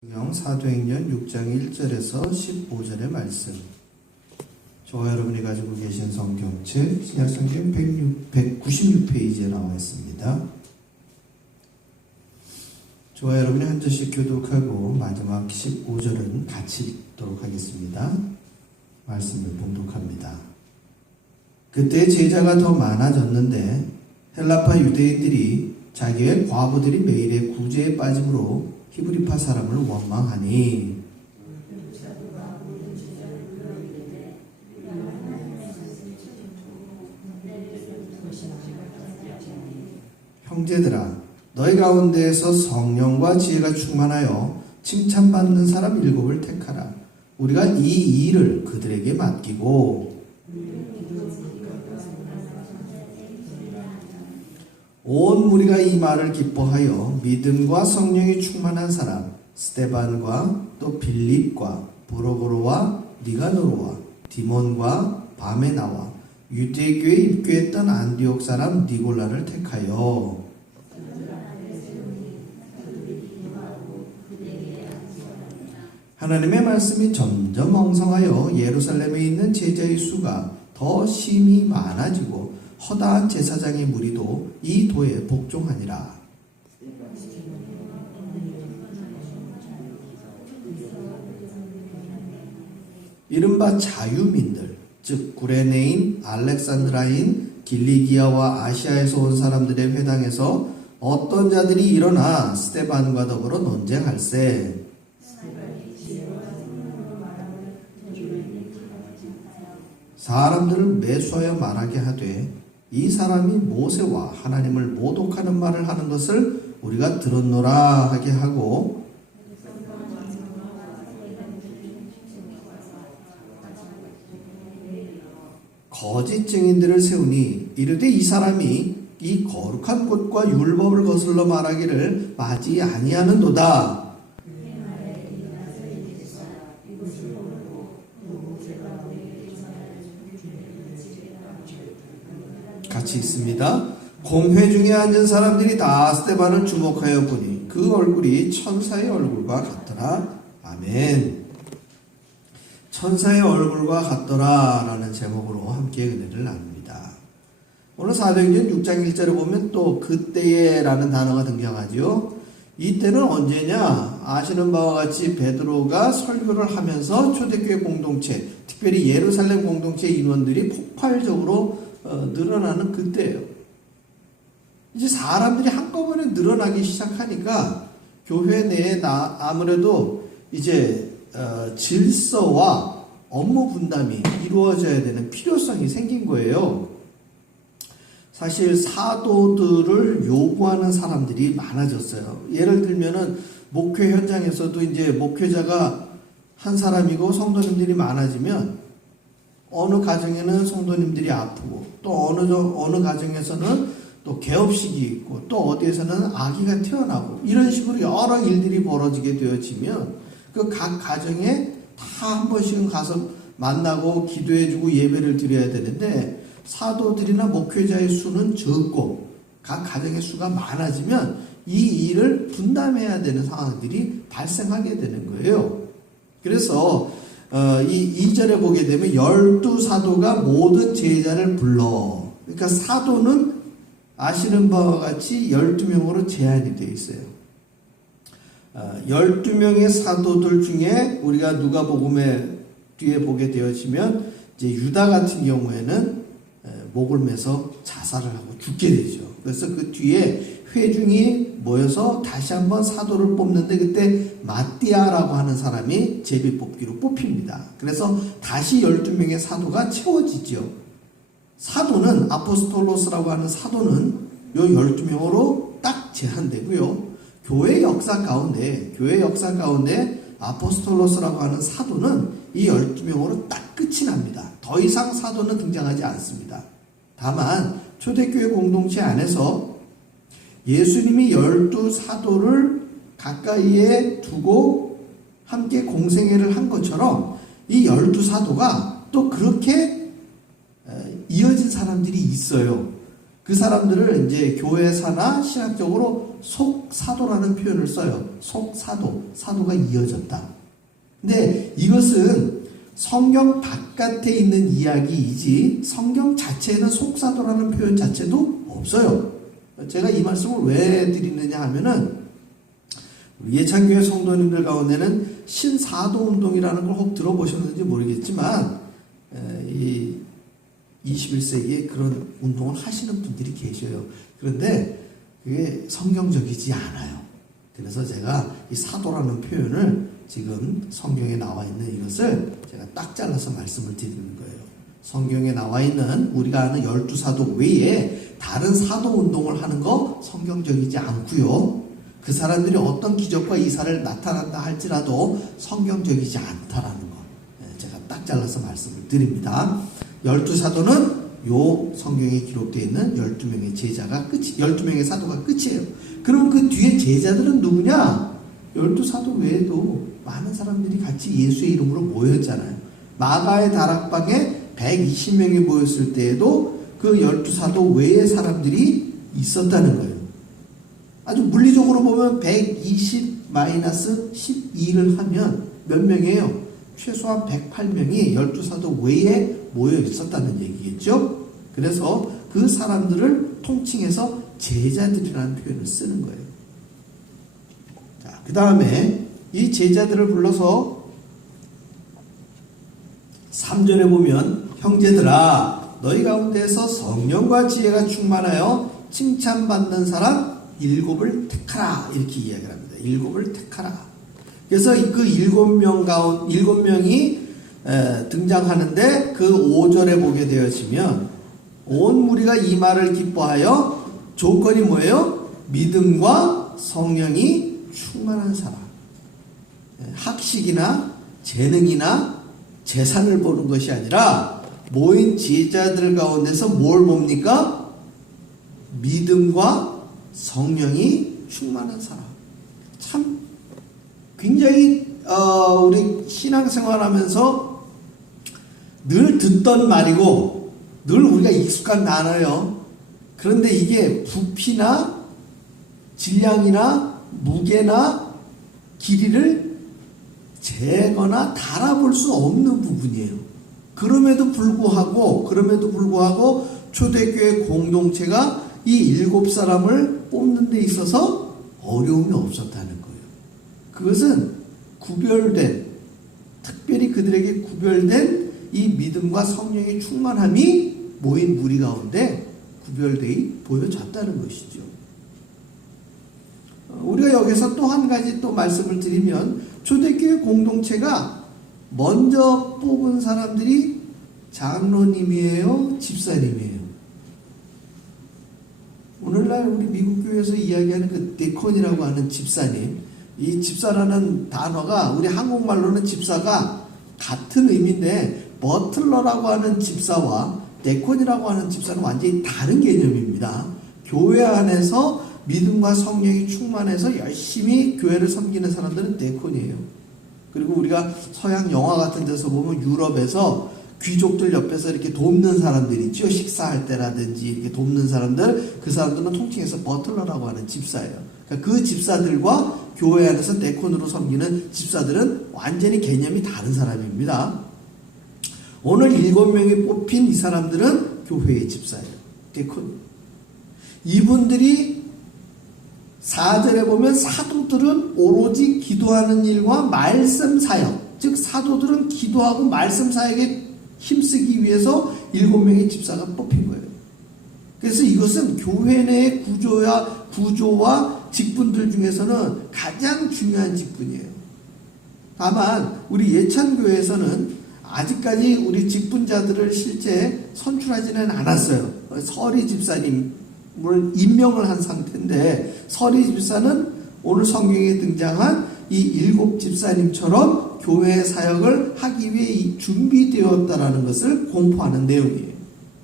사도행전 6장 1절에서 15절의 말씀. 저와 여러분이 가지고 계신 성경책 신약성경 196페이지에 나와 있습니다. 저와 여러분이 한 절씩 교독하고 마지막 15절은 같이 읽도록 하겠습니다. 말씀을 봉독합니다. 그때 제자가 더 많아졌는데 헬라파 유대인들이 자기의 과부들이 매일의 구제에 빠짐으로 히브리파 사람을 원망하니 형제들아 너희 가운데에서 성령과 지혜가 충만하여 칭찬받는 사람 7을 택하라. 우리가 이 일을 그들에게 맡기고 온 무리가 이 말을 기뻐하여 믿음과 성령이 충만한 사람 스데반과 또 빌립과 브로고로와 니가노로와 디몬과 바메나와 유대교에 입교했던 안디옥 사람 니골라를 택하여 하나님의 말씀이 점점 왕성하여 예루살렘에 있는 제자의 수가 더 심히 많아지고 허다한 제사장의 무리도 이 도에 복종하니라. 이른바 자유민들, 즉 구레네인, 알렉산드라인, 길리기아와 아시아에서 온 사람들의 회당에서 어떤 자들이 일어나 스데반과 더불어 논쟁할세. 사람들을 매수하여 말하게 하되 이 사람이 모세와 하나님을 모독하는 말을 하는 것을 우리가 들었노라 하게 하고 거짓 증인들을 세우니 이르되 이 사람이 이 거룩한 곳과 율법을 거슬러 말하기를 마지 아니하는도다. 같이 있습니다. 공회 중에 앉은 사람들이 다 스데반을 주목하여 보니 그 얼굴이 천사의 얼굴과 같더라. 아멘. 천사의 얼굴과 같더라 라는 제목으로 함께 은혜를 나눕니다. 오늘 사도행전 6장 1절에 보면 또 그때에 라는 단어가 등장하죠. 이때는 언제냐? 아시는 바와 같이 베드로가 설교를 하면서 초대교회 공동체, 특별히 예루살렘 공동체 인원들이 폭발적으로 늘어나는 그때예요. 이제 사람들이 한꺼번에 늘어나기 시작하니까 교회 내에 아무래도 이제 질서와 업무 분담이 이루어져야 되는 필요성이 생긴 거예요. 사실 사도들을 요구하는 사람들이 많아졌어요. 예를 들면은 목회 현장에서도 이제 목회자가 한 사람이고 성도님들이 많아지면 어느 가정에는 성도님들이 아프고 또 어느 가정에서는 또 개업식이 있고 또 어디에서는 아기가 태어나고 이런 식으로 여러 일들이 벌어지게 되어지면 그 각 가정에 다 한 번씩은 가서 만나고 기도해주고 예배를 드려야 되는데 사도들이나 목회자의 수는 적고 각 가정의 수가 많아지면 이 일을 분담해야 되는 상황들이 발생하게 되는 거예요. 그래서 이 2절에 보게 되면 12사도가 모든 제자를 불러. 그러니까 사도는 아시는 바와 같이 12명으로 제한이 되어 있어요. 12명의 사도들 중에 우리가 누가복음에 뒤에 보게 되어지면 이제 유다 같은 경우에는 목을 매서 자살을 하고 죽게 되죠. 그래서 그 뒤에 회중이 모여서 다시 한번 사도를 뽑는데 그때 마띠아라고 하는 사람이 제비뽑기로 뽑힙니다. 그래서 다시 12명의 사도가 채워지죠. 사도는 아포스톨로스라고 하는 사도는 요 12명으로 딱 제한되고요. 교회 역사 가운데 아포스톨로스라고 하는 사도는 이 12명으로 딱 끝이 납니다. 더 이상 사도는 등장하지 않습니다. 다만 초대교회 공동체 안에서 예수님이 12사도를 가까이에 두고 함께 공생애를 한 것처럼 이 12사도가 또 그렇게 이어진 사람들이 있어요. 그 사람들을 이제 교회사나 신학적으로 속사도라는 표현을 써요. 속사도, 사도가 이어졌다. 근데 이것은 성경 바깥에 있는 이야기이지 성경 자체에는 속사도라는 표현 자체도 없어요. 제가 이 말씀을 왜 드리느냐 하면은 예찬교회 성도님들 가운데는 신사도운동이라는 걸 혹 들어보셨는지 모르겠지만 이 21세기에 그런 운동을 하시는 분들이 계셔요. 그런데 그게 성경적이지 않아요. 그래서 제가 이 사도라는 표현을 지금 성경에 나와 있는 이것을 제가 딱 잘라서 말씀을 드리는 거예요. 성경에 나와 있는 우리가 아는 12사도 외에 다른 사도 운동을 하는 거 성경적이지 않고요. 그 사람들이 어떤 기적과 이사를 나타난다 할지라도 성경적이지 않다라는 거 제가 딱 잘라서 말씀을 드립니다. 12사도는 요 성경에 기록되어 있는 12명의 제자가 끝이, 12명의 사도가 끝이에요. 그럼 그 뒤에 제자들은 누구냐? 12사도 외에도 많은 사람들이 같이 예수의 이름으로 모였잖아요. 마가의 다락방에 120명이 모였을 때에도 그 12사도 외의 사람들이 있었다는 거예요. 아주 물리적으로 보면 120-12를 하면 몇 명이에요? 최소한 108명이 12사도 외에 모여 있었다는 얘기겠죠? 그래서 그 사람들을 통칭해서 제자들이라는 표현을 쓰는 거예요. 자, 그 다음에 이 제자들을 불러서 3절에 보면 형제들아 너희 가운데에서 성령과 지혜가 충만하여 칭찬받는 사람 7을 택하라 이렇게 이야기를 합니다. 7을 택하라. 그래서 그 7명이 등장하는데 그 5절에 보게 되어지면 온 무리가 이 말을 기뻐하여 조건이 뭐예요? 믿음과 성령이 충만한 사람. 학식이나 재능이나 재산을 보는 것이 아니라 모인 제자들 가운데서 뭘 봅니까? 믿음과 성령이 충만한 사람. 참 굉장히 우리 신앙생활하면서 늘 듣던 말이고 늘 우리가 익숙한 단어예요. 그런데 이게 부피나 질량이나 무게나 길이를 재거나 달아볼 수 없는 부분이에요. 그럼에도 불구하고 초대교회 공동체가 이 7사람을 뽑는 데 있어서 어려움이 없었다는 거예요. 그것은 구별된, 특별히 그들에게 구별된 이 믿음과 성령의 충만함이 모인 무리 가운데 구별되어 보여졌다는 것이죠. 우리가 여기서 또 한 가지 또 말씀을 드리면 초대교회 공동체가 먼저 뽑은 사람들이 장로님이에요? 집사님이에요? 오늘날 우리 미국 교회에서 이야기하는 그 데콘이라고 하는 집사님, 이 집사라는 단어가 우리 한국말로는 집사가 같은 의미인데 버틀러라고 하는 집사와 데콘이라고 하는 집사는 완전히 다른 개념입니다. 교회 안에서 믿음과 성령이 충만해서 열심히 교회를 섬기는 사람들은 데콘이에요. 그리고 우리가 서양 영화 같은 데서 보면 유럽에서 귀족들 옆에서 이렇게 돕는 사람들이 있죠. 식사할 때라든지 이렇게 돕는 사람들, 그 사람들은 통칭해서 버틀러라고 하는 집사예요. 그러니까 그 집사들과 교회 안에서 데콘으로 섬기는 집사들은 완전히 개념이 다른 사람입니다. 오늘 7명이 뽑힌 이 사람들은 교회의 집사예요. 데콘. 이분들이 4절에 보면 사도들은 오로지 기도하는 일과 말씀 사역, 즉 사도들은 기도하고 말씀 사역에 힘쓰기 위해서 7명의 집사가 뽑힌 거예요. 그래서 이것은 교회 내의 구조와 직분들 중에서는 가장 중요한 직분이에요. 다만 우리 예찬교회에서는 아직까지 우리 직분자들을 실제 선출하지는 않았어요. 서리 집사님을 임명을 한 상태인데, 서리 집사는 오늘 성경에 등장한 이 7 집사님처럼 교회의 사역을 하기 위해 준비되었다라는 것을 공포하는 내용이에요.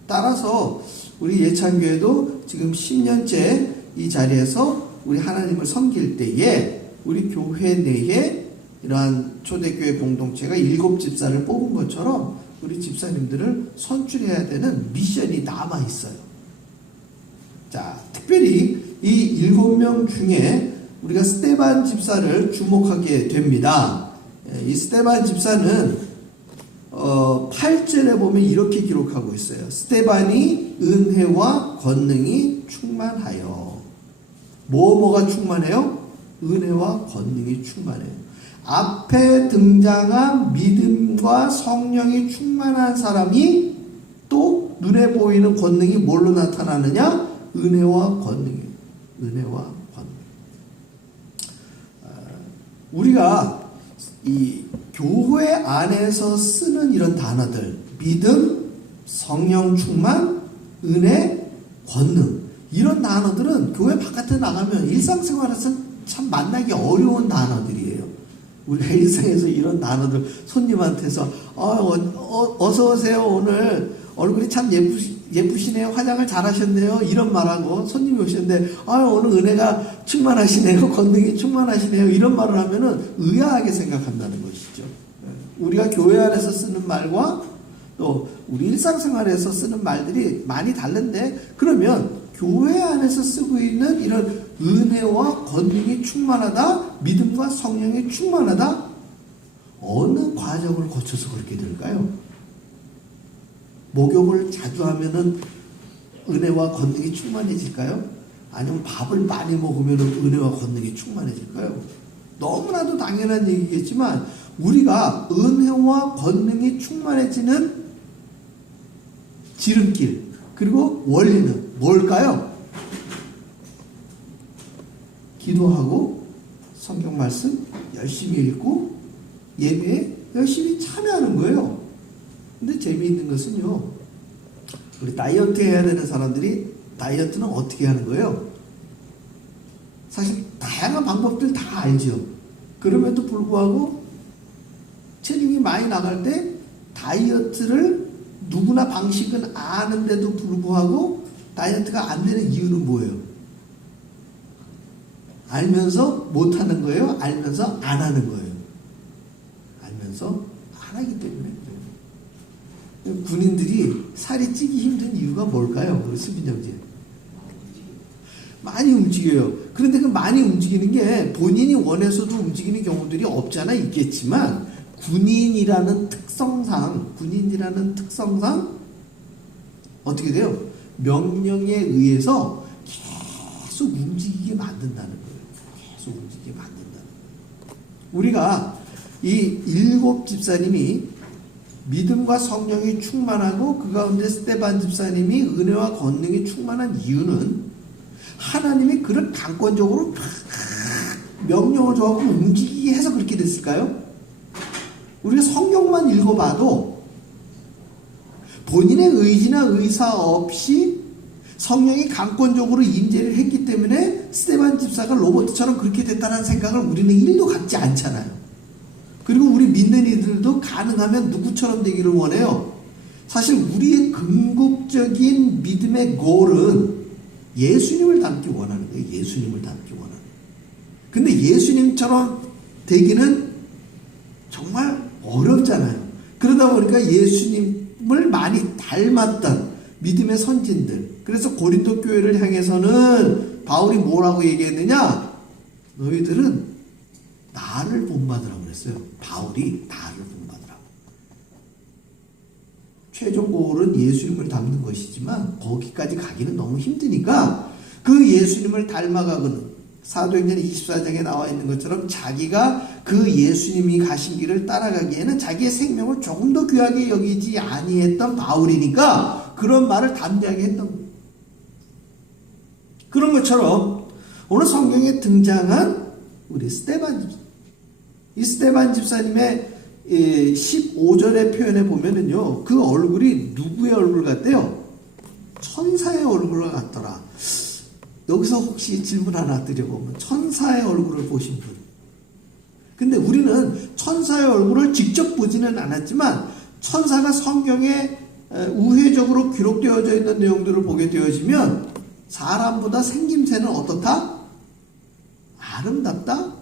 따라서 우리 예찬교회도 지금 10년째 이 자리에서 우리 하나님을 섬길 때에 우리 교회 내에 이러한 초대교회 공동체가 7 집사를 뽑은 것처럼 우리 집사님들을 선출해야 되는 미션이 남아있어요. 자, 특별히 이 7명 중에 우리가 스데반 집사를 주목하게 됩니다. 이 스데반 집사는 8절에 보면 이렇게 기록하고 있어요. 스데반이 은혜와 권능이 충만하여. 뭐가 충만해요? 은혜와 권능이 충만해요. 앞에 등장한 믿음과 성령이 충만한 사람이 또 눈에 보이는 권능이 뭘로 나타나느냐? 은혜와 권능이에요. 은혜와 권능. 우리가 이 교회 안에서 쓰는 이런 단어들, 믿음, 성령 충만, 은혜, 권능, 이런 단어들은 교회 바깥에 나가면 일상생활에서 참 만나기 어려운 단어들이에요. 우리가 일상에서 이런 단어들 손님한테서 어서 오세요. 오늘 얼굴이 참 예쁘시네요. 화장을 잘하셨네요. 이런 말하고 손님이 오시는데 오늘 은혜가 충만하시네요. 권능이 충만하시네요. 이런 말을 하면은 의아하게 생각한다는 것이죠. 우리가 교회 안에서 쓰는 말과 또 우리 일상생활에서 쓰는 말들이 많이 다른데, 그러면 교회 안에서 쓰고 있는 이런 은혜와 권능이 충만하다, 믿음과 성령이 충만하다, 어느 과정을 거쳐서 그렇게 될까요? 목욕을 자주 하면은 은혜와 권능이 충만해질까요? 아니면 밥을 많이 먹으면 은혜와 권능이 충만해질까요? 너무나도 당연한 얘기겠지만 우리가 은혜와 권능이 충만해지는 지름길, 그리고 원리는 뭘까요? 기도하고 성경 말씀 열심히 읽고 예배에 열심히 참여하는 거예요. 근데 재미있는 것은요, 우리 다이어트 해야 되는 사람들이 다이어트는 어떻게 하는 거예요? 사실 다양한 방법들 다 알죠. 그럼에도 불구하고 체중이 많이 나갈 때 다이어트를 누구나 방식은 아는데도 불구하고 다이어트가 안 되는 이유는 뭐예요? 알면서 못하는 거예요? 알면서 안 하는 거예요? 알면서 안 하기 때문에 그래요. 군인들이 살이 찌기 힘든 이유가 뭘까요? 우리 수빈 형제. 많이 움직여요. 그런데 그 많이 움직이는 게 본인이 원해서도 움직이는 경우들이 없잖아 있겠지만, 군인이라는 특성상 어떻게 돼요? 명령에 의해서 계속 움직이게 만든다는 거예요. 계속 움직이게 만든다는 거예요. 우리가 이 7 집사님이 믿음과 성령이 충만하고 그 가운데 스데반 집사님이 은혜와 권능이 충만한 이유는 하나님이 그를 강권적으로 명령을 줘서 움직이게 해서 그렇게 됐을까요? 우리가 성경만 읽어봐도 본인의 의지나 의사 없이 성령이 강권적으로 임재를 했기 때문에 스데반 집사가 로버트처럼 그렇게 됐다는 생각을 우리는 1도 갖지 않잖아요. 그리고 우리 믿는 이들도 가능하면 누구처럼 되기를 원해요. 사실 우리의 궁극적인 믿음의 골은 예수님을 닮기 원하는 거예요. 예수님을 닮기 원하는 거예요. 근데 예수님처럼 되기는 정말 어렵잖아요. 그러다 보니까 예수님을 많이 닮았던 믿음의 선진들, 그래서 고린도 교회를 향해서는 바울이 뭐라고 얘기했느냐? 너희들은 나를 본받으라고 그랬어요. 바울이 나를 본받으라고. 최종 고울은 예수님을 닮는 것이지만 거기까지 가기는 너무 힘드니까 그 예수님을 닮아가고는 사도행전 24장에 나와 있는 것처럼 자기가 그 예수님이 가신 길을 따라가기에는 자기의 생명을 조금 더 귀하게 여기지 아니했던 바울이니까 그런 말을 담대하게 했던 거예요. 그런 것처럼 오늘 성경에 등장한 우리 스데반 집사, 이 스데반 집사님의 15절의 표현에 보면은요, 그 얼굴이 누구의 얼굴 같대요? 천사의 얼굴 같더라. 여기서 혹시 질문 하나 드려보면, 천사의 얼굴을 보신 분. 근데 우리는 천사의 얼굴을 직접 보지는 않았지만 천사가 성경에 우회적으로 기록되어져 있는 내용들을 보게 되어지면 사람보다 생김새는 어떻다? 아름답다?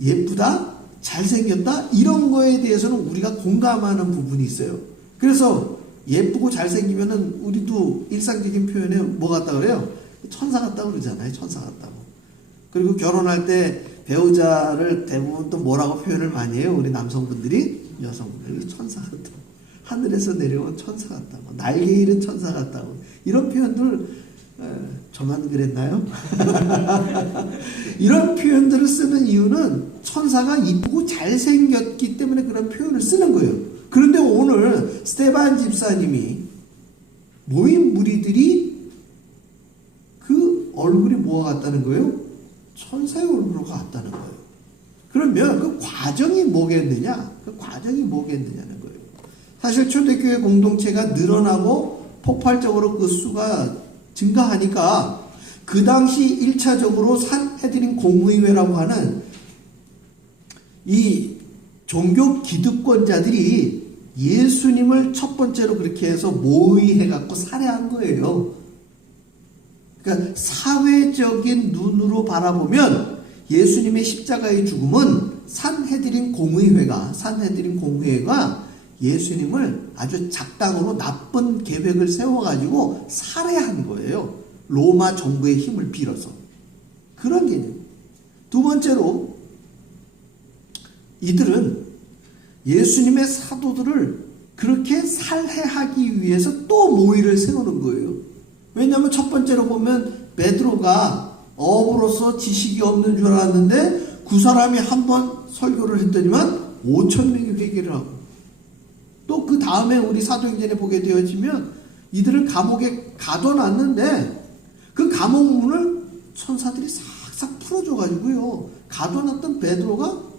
예쁘다? 잘생겼다? 이런 거에 대해서는 우리가 공감하는 부분이 있어요. 그래서 예쁘고 잘생기면은 우리도 일상적인 표현에 뭐 같다 그래요? 천사 같다고 그러잖아요. 천사 같다고. 그리고 결혼할 때 배우자를 대부분 또 뭐라고 표현을 많이 해요? 우리 남성분들이, 여성분들이 천사 같다고. 하늘에서 내려온 천사 같다고. 날개 잃은 천사 같다고. 이런 표현들, 저만 그랬나요? 이런 표현들을 쓰는 이유는 천사가 이쁘고 잘생겼기 때문에 그런 표현을 쓰는 거예요. 그런데 오늘 스테반 집사님이 모인 무리들이 그 얼굴이 뭐가 같다는 거예요? 천사의 얼굴로 같다는 거예요. 그러면 그 과정이 뭐겠느냐? 그 과정이 뭐겠느냐는 거예요. 사실 초대교회 공동체가 늘어나고 폭발적으로 그 수가 증가하니까 그 당시 1차적으로 산헤드린 공의회라고 하는 이 종교 기득권자들이 예수님을 첫 번째로 그렇게 해서 모의해갖고 살해한 거예요. 그러니까 사회적인 눈으로 바라보면 예수님의 십자가의 죽음은 산헤드린 공의회가 예수님을 아주 작당으로 나쁜 계획을 세워가지고 살해한 거예요. 로마 정부의 힘을 빌어서. 그런 개념. 두 번째로 이들은 예수님의 사도들을 그렇게 살해하기 위해서 또 모의를 세우는 거예요. 왜냐하면 첫 번째로 보면 베드로가 어부로서 지식이 없는 줄 알았는데 그 사람이 한 번 설교를 했더니만 5,000명이 회개를 하고, 또 그 다음에 우리 사도행전에 보게 되어지면 이들을 감옥에 가둬놨는데 그 감옥 문을 천사들이 싹싹 풀어줘가지고요, 가둬놨던 베드로가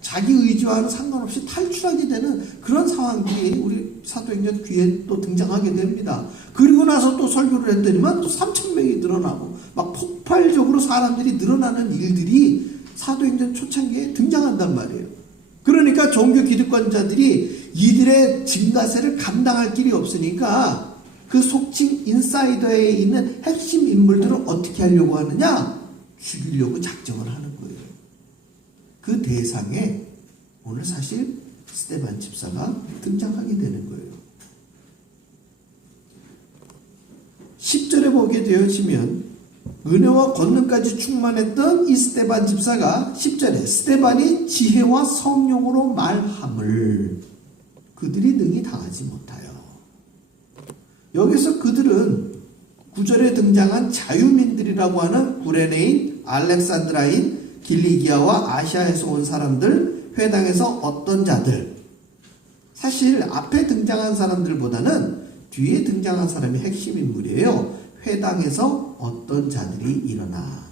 자기 의지와는 상관없이 탈출하게 되는 그런 상황들이 우리 사도행전 뒤에 또 등장하게 됩니다. 그리고 나서 또 설교를 했더니만 또 3,000명이 늘어나고 막 폭발적으로 사람들이 늘어나는 일들이 사도행전 초창기에 등장한단 말이에요. 그러니까 종교 기득권자들이 이들의 증가세를 감당할 길이 없으니까 그 속칭 인사이더에 있는 핵심 인물들을 어떻게 하려고 하느냐? 죽이려고 작정을 하는 거예요. 그 대상에 오늘 사실 스테반 집사가 등장하게 되는 거예요. 10절에 보게 되어지면 은혜와 권능까지 충만했던 이 스테반 집사가 10절에 스테반이 지혜와 성령으로 말함을 그들이 능히 당하지 못하여. 여기서 그들은 9절에 등장한 자유민들이라고 하는 구레네인, 알렉산드라인, 길리기아와 아시아에서 온 사람들, 회당에서 어떤 자들. 사실 앞에 등장한 사람들보다는 뒤에 등장한 사람이 핵심 인물이에요. 회당에서 어떤 자들이 일어나.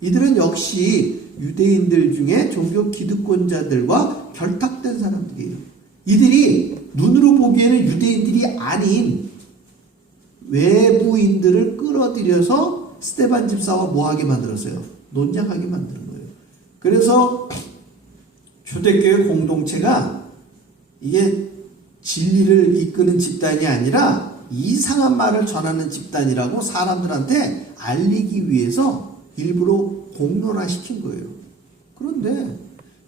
이들은 역시 유대인들 중에 종교 기득권자들과 결탁된 사람들이에요. 이들이 눈으로 보기에는 유대인들이 아닌 외부인들을 끌어들여서 스테반 집사와 뭐하게 만들었어요? 논쟁하게 만드는 거예요. 그래서 초대교회 공동체가 이게 진리를 이끄는 집단이 아니라 이상한 말을 전하는 집단이라고 사람들한테 알리기 위해서 일부러 공론화시킨 거예요. 그런데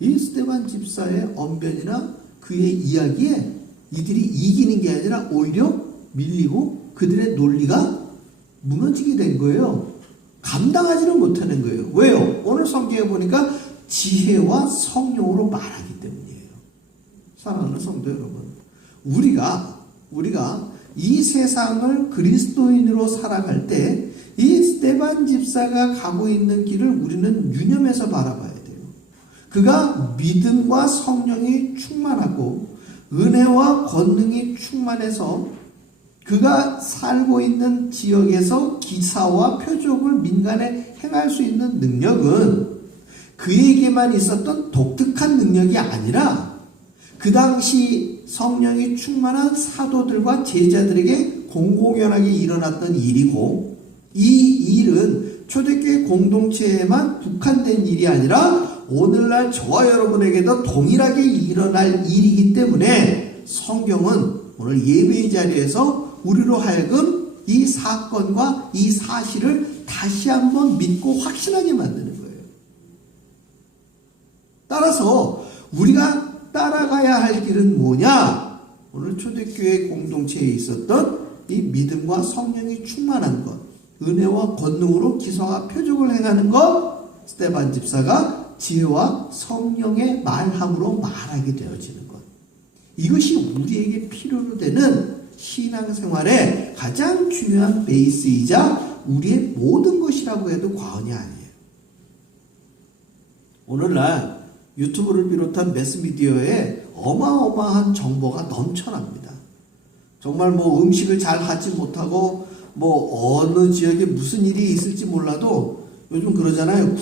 이 스테반 집사의 언변이나 그의 이야기에 이들이 이기는 게 아니라 오히려 밀리고 그들의 논리가 무너지게 된 거예요. 감당하지는 못하는 거예요. 왜요? 오늘 성경에 보니까 지혜와 성령으로 말하기 때문이에요. 사랑하는 성도 여러분, 우리가 이 세상을 그리스도인으로 살아갈 때 이 스테반 집사가 가고 있는 길을 우리는 유념해서 바라봐야 돼요. 그가 믿음과 성령이 충만하고 은혜와 권능이 충만해서 그가 살고 있는 지역에서 기사와 표적을 민간에 행할 수 있는 능력은 그에게만 있었던 독특한 능력이 아니라 그 당시 성령이 충만한 사도들과 제자들에게 공공연하게 일어났던 일이고, 이 일은 초대교회 공동체에만 국한된 일이 아니라 오늘날 저와 여러분에게도 동일하게 일어날 일이기 때문에 성경은 오늘 예배의 자리에서 우리로 하여금 이 사건과 이 사실을 다시 한번 믿고 확신하게 만드는 거예요. 따라서 우리가 따라가야 할 길은 뭐냐? 오늘 초대교회 공동체에 있었던 이 믿음과 성령이 충만한 것, 은혜와 권능으로 기사와 표적을 행하는 것, 스데반 집사가 지혜와 성령의 말함으로 말하게 되어지는 것. 이것이 우리에게 필요로 되는 신앙생활의 가장 중요한 베이스이자 우리의 모든 것이라고 해도 과언이 아니에요. 오늘날 유튜브를 비롯한 매스미디어에 어마어마한 정보가 넘쳐납니다. 정말 뭐 음식을 잘 하지 못하고 뭐 어느 지역에 무슨 일이 있을지 몰라도 요즘 그러잖아요.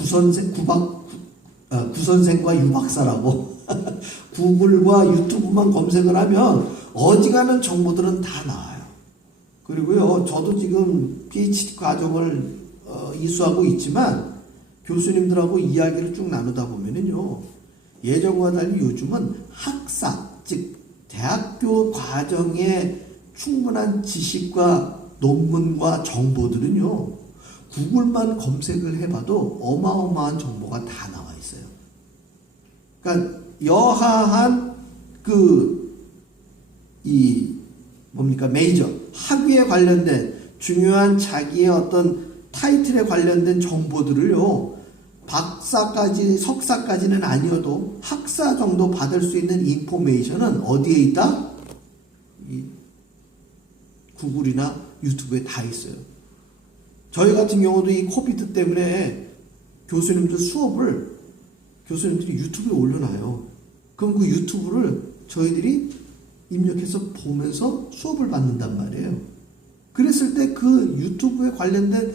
구선생과 유박사라고. 구글과 유튜브만 검색을 하면 어지간한 정보들은 다 나와요. 그리고요, 저도 지금 PhD 과정을 이수하고 있지만 교수님들하고 이야기를 쭉 나누다 보면은요, 예전과 달리 요즘은 학사, 즉 대학교 과정에 충분한 지식과 논문과 정보들은요, 구글만 검색을 해봐도 어마어마한 정보가 다 나와 있어요. 그러니까 여하한 메이저 학위에 관련된 중요한 자기의 어떤 타이틀에 관련된 정보들을요, 박사까지 석사까지는 아니어도 학사 정도 받을 수 있는 인포메이션은 어디에 있다? 이 구글이나 유튜브에 다 있어요. 저희 같은 경우도 이 코비드 때문에 교수님들이 유튜브에 올려놔요. 그럼 그 유튜브를 저희들이 입력해서 보면서 수업을 받는단 말이에요. 그랬을 때 그 유튜브에 관련된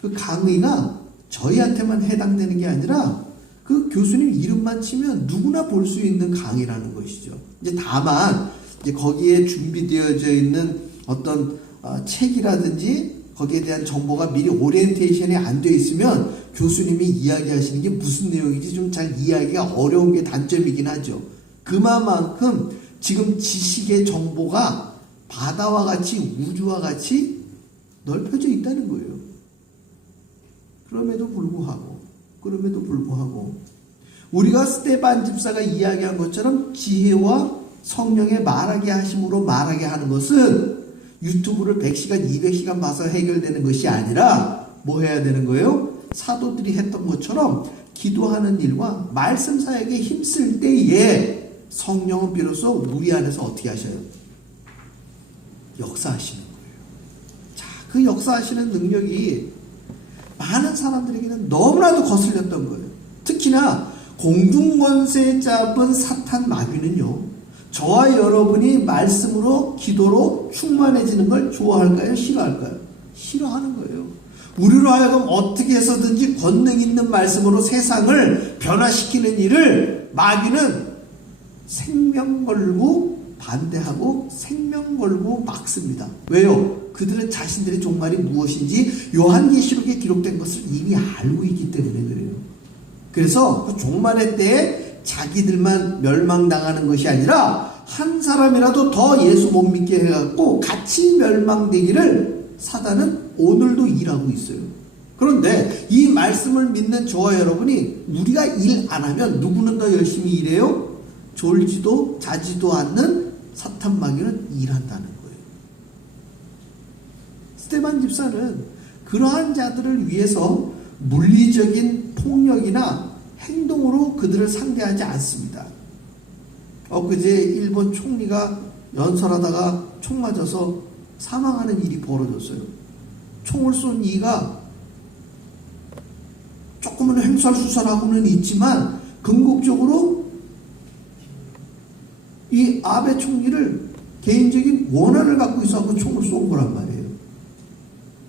그 강의가 저희한테만 해당되는 게 아니라 그 교수님 이름만 치면 누구나 볼 수 있는 강의라는 것이죠. 이제 다만 이제 거기에 준비되어져 있는 어떤 책이라든지 거기에 대한 정보가 미리 오리엔테이션이 안 돼 있으면 교수님이 이야기하시는 게 무슨 내용인지 좀 잘 이해하기가 어려운 게 단점이긴 하죠. 그만큼 지금 지식의 정보가 바다와 같이 우주와 같이 넓혀져 있다는 거예요. 그럼에도 불구하고 우리가 스데반 집사가 이야기한 것처럼 지혜와 성령의 말하게 하심으로 말하게 하는 것은 유튜브를 100시간, 200시간 봐서 해결되는 것이 아니라 뭐 해야 되는 거예요? 사도들이 했던 것처럼 기도하는 일과 말씀 사역에 힘쓸 때에 성령은 비로소 우리 안에서 어떻게 하셔요? 역사하시는 거예요. 자, 그 역사하시는 능력이 많은 사람들에게는 너무나도 거슬렸던 거예요. 특히나 공중권세 잡은 사탄 마귀는요, 저와 여러분이 말씀으로 기도로 충만해지는 걸 좋아할까요? 싫어할까요? 싫어하는 거예요. 우리로 하여금 어떻게 해서든지 권능 있는 말씀으로 세상을 변화시키는 일을 마귀는 생명 걸고 반대하고 생명 걸고 막습니다. 왜요? 그들은 자신들의 종말이 무엇인지 요한계시록에 기록된 것을 이미 알고 있기 때문에 그래요. 그래서 그 종말의 때에 자기들만 멸망당하는 것이 아니라 한 사람이라도 더 예수 못 믿게 해갖고 같이 멸망되기를 사단은 오늘도 일하고 있어요. 그런데 이 말씀을 믿는 저와 여러분이 우리가 일 안 하면 누구는 더 열심히 일해요? 졸지도 자지도 않는 사탄 마귀는 일한다는 거예요. 스데반 집사는 그러한 자들을 위해서 물리적인 폭력이나 행동으로 그들을 상대하지 않습니다. 엊그제 일본 총리가 연설하다가 총 맞아서 사망하는 일이 벌어졌어요. 총을 쏜 이가 조금은 횡설수설하고는 있지만 궁극적으로 이 아베 총리를 개인적인 원한을 갖고 있어서 총을 쏜 거란 말이에요.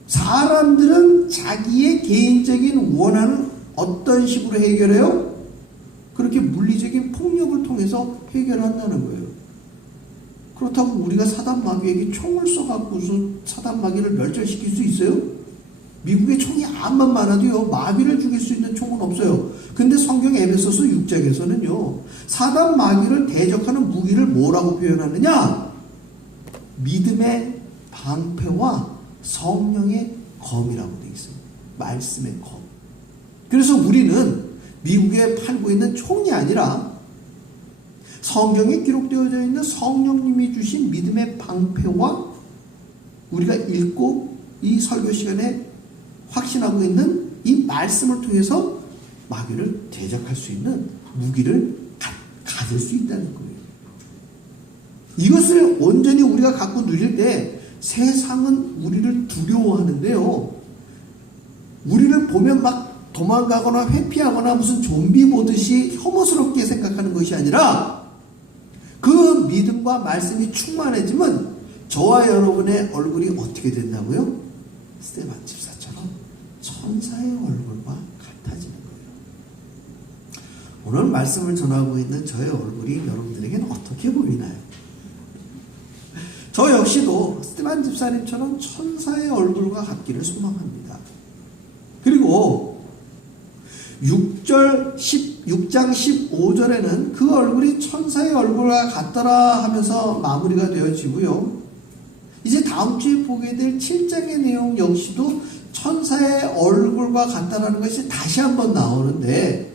사람들은 자기의 개인적인 원한을 어떤 식으로 해결해요? 그렇게 물리적인 폭력을 통해서 해결한다는 거예요. 그렇다고 우리가 사단 마귀에게 총을 쏘갖고서 사단 마귀를 멸절시킬 수 있어요? 미국의 총이 암만 많아도요, 마귀를 죽일 수 있는 총은 없어요. 근데 성경 에베소서 6장에서는요, 사단 마귀를 대적하는 무기를 뭐라고 표현하느냐? 믿음의 방패와 성령의 검이라고 되어 있어요. 말씀의 검. 그래서 우리는 미국에 팔고 있는 총이 아니라 성경에 기록되어져 있는 성령님이 주신 믿음의 방패와 우리가 읽고 이 설교 시간에 확신하고 있는 이 말씀을 통해서 마귀를 대적할 수 있는 무기를 가질 수 있다는 거예요. 이것을 온전히 우리가 갖고 누릴 때 세상은 우리를 두려워하는데요. 우리를 보면 막 도망가거나 회피하거나 무슨 좀비 보듯이 혐오스럽게 생각하는 것이 아니라 그 믿음과 말씀이 충만해지면 저와 여러분의 얼굴이 어떻게 된다고요? 스데반 집사처럼 천사의 얼굴과 같아지는 거예요. 오늘 말씀을 전하고 있는 저의 얼굴이 여러분들에게는 어떻게 보이나요? 저 역시도 스데반 집사님처럼 천사의 얼굴과 같기를 소망합니다. 그리고 6장 15절에는 그 얼굴이 천사의 얼굴과 같더라 하면서 마무리가 되어지고요. 이제 다음 주에 보게 될 7장의 내용 역시도 천사의 얼굴과 같다라는 것이 다시 한번 나오는데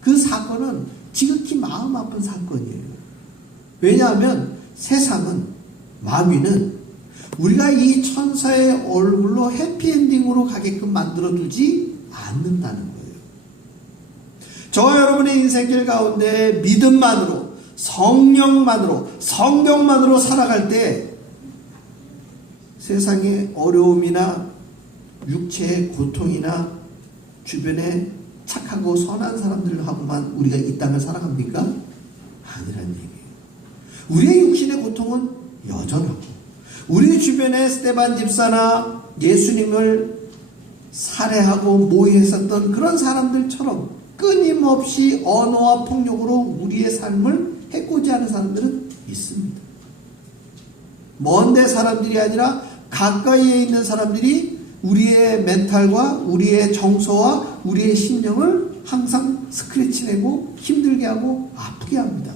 그 사건은 지극히 마음 아픈 사건이에요. 왜냐하면 세상은, 마귀는 우리가 이 천사의 얼굴로 해피엔딩으로 가게끔 만들어두지 않는다는 거예요. 저와 여러분의 인생길 가운데 믿음만으로, 성령만으로, 성경만으로 살아갈 때 세상의 어려움이나 육체의 고통이나 주변에 착하고 선한 사람들하고만 우리가 이 땅을 살아갑니까? 아니란 얘기예요. 우리의 육신의 고통은 여전하고 우리 주변에 스데반 집사나 예수님을 살해하고 모의했었던 그런 사람들처럼 끊임없이 언어와 폭력으로 우리의 삶을 해코지하는 사람들은 있습니다. 먼데 사람들이 아니라 가까이에 있는 사람들이 우리의 멘탈과 우리의 정서와 우리의 심령을 항상 스크래치내고 힘들게 하고 아프게 합니다.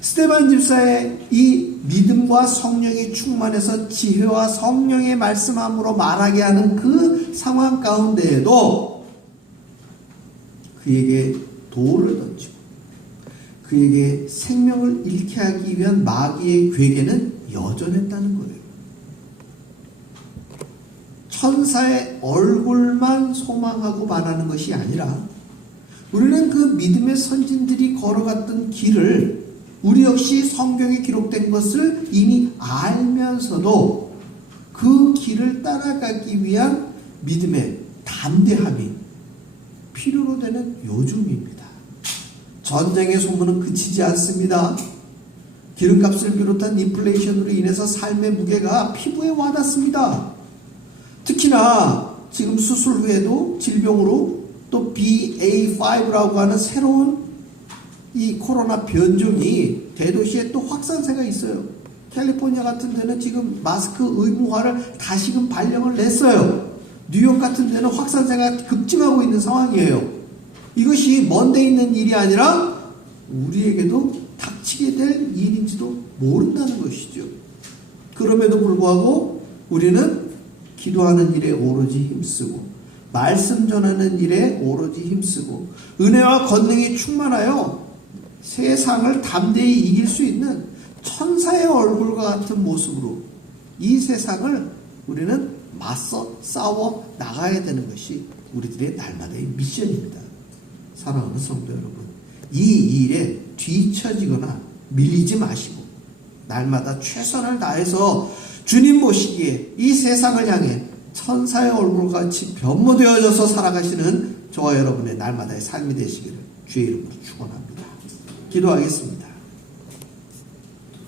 스데반 집사의 이 믿음과 성령이 충만해서 지혜와 성령의 말씀함으로 말하게 하는 그 상황 가운데에도 그에게 돌을 던지고 그에게 생명을 잃게 하기 위한 마귀의 괴계는 여전했다는 거예요. 천사의 얼굴만 소망하고 말하는 것이 아니라 우리는 그 믿음의 선진들이 걸어갔던 길을 우리 역시 성경에 기록된 것을 이미 알면서도 그 길을 따라가기 위한 믿음의 담대함이 필요로 되는 요즘입니다. 전쟁의 소문은 그치지 않습니다. 기름값을 비롯한 인플레이션으로 인해서 삶의 무게가 피부에 와닿습니다. 특히나 지금 수술 후에도 질병으로 또 BA5라고 하는 새로운 이 코로나 변종이 대도시에 또 확산세가 있어요. 캘리포니아 같은 데는 지금 마스크 의무화를 다시금 발령을 냈어요. 뉴욕 같은 데는 확산세가 급증하고 있는 상황이에요. 이것이 먼데 있는 일이 아니라 우리에게도 닥치게 될 일인지도 모른다는 것이죠. 그럼에도 불구하고 우리는 기도하는 일에 오로지 힘쓰고 말씀 전하는 일에 오로지 힘쓰고 은혜와 권능이 충만하여 세상을 담대히 이길 수 있는 천사의 얼굴과 같은 모습으로 이 세상을 우리는 맞서 싸워 나가야 되는 것이 우리들의 날마다의 미션입니다. 사랑하는 성도 여러분, 이 일에 뒤처지거나 밀리지 마시고 날마다 최선을 다해서 주님 보시기에 이 세상을 향해 천사의 얼굴같이 변모되어져서 살아가시는 저와 여러분의 날마다의 삶이 되시기를 주의 이름으로 축원합니다. 기도하겠습니다.